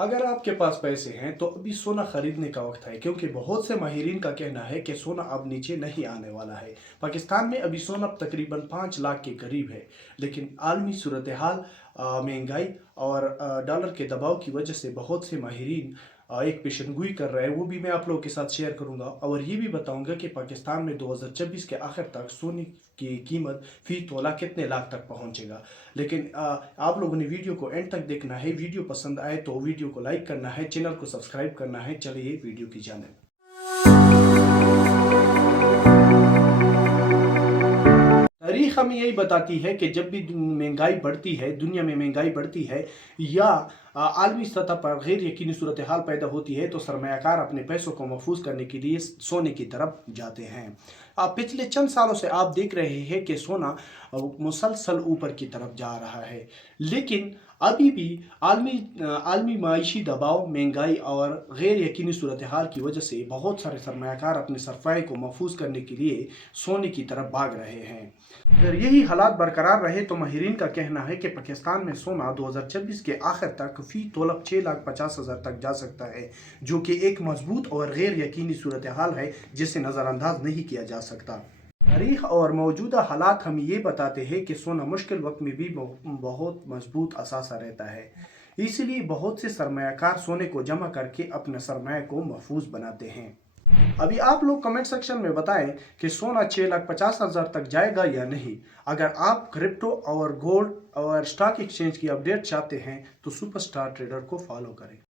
अगर आपके पास पैसे हैं तो अभी सोना खरीदने का वक्त है, क्योंकि बहुत से माहिरीन का कहना है कि सोना अब नीचे नहीं आने वाला है। पाकिस्तान में अभी सोना तकरीबन 5 लाख के करीब है, लेकिन आलमी सूरत हाल, महंगाई और डॉलर के दबाव की वजह से बहुत से माहिरीन एक पेशनगोई कर रहे हैं। वो भी मैं आप लोगों के साथ शेयर करूंगा और ये भी बताऊंगा कि पाकिस्तान में 2026 के आखिर तक सोने की कीमत फी तोला कितने लाख तक पहुंचेगा। लेकिन आप लोगों ने वीडियो को एंड तक देखना है। वीडियो पसंद आए तो वीडियो को लाइक करना है, चैनल को सब्सक्राइब करना है। चलिए वीडियो की जानिब। तारीख हमें यही बताती है कि जब भी महंगाई बढ़ती है, दुनिया में महंगाई बढ़ती है या आलमी सतह पर गैर यकीनी सूरत हाल पैदा होती है, तो सरमायाकार अपने पैसों को महफूज करने के लिए सोने की तरफ जाते हैं। पिछले चंद सालों से आप देख रहे हैं कि सोना मुसलसल ऊपर की तरफ जा रहा है, लेकिन अभी भी आलमी माइशी दबाव, महंगाई और गैर यकीनी सूरत हाल की वजह से बहुत सारे सरमायाकार अपने सरमाए को महफूज करने के लिए सोने की तरफ भाग रहे हैं। अगर यही हालात बरकरार रहे तो माहिरीन का कहना है कि पाकिस्तान में सोना 2026 के आखिर तक फी तोलब 6,50,000 तक जा सकता है, जो कि एक मजबूत और गैर यकीनी सूरत हाल है जिसे नज़रअंदाज नहीं किया जा सकता। तारीख और मौजूदा हालात हमें ये बताते हैं कि सोना मुश्किल वक्त में भी बहुत मजबूत असासा रहता है। इसलिए बहुत से सरमायाकार सोने को जमा करके अपने सरमाए को महफूज बनाते हैं। अभी आप लोग कमेंट सेक्शन में बताएं कि सोना 6,50,000 तक जाएगा या नहीं। अगर आप क्रिप्टो और गोल्ड और स्टॉक एक्सचेंज की अपडेट चाहते हैं तो सुपरस्टार ट्रेडर को फॉलो करें।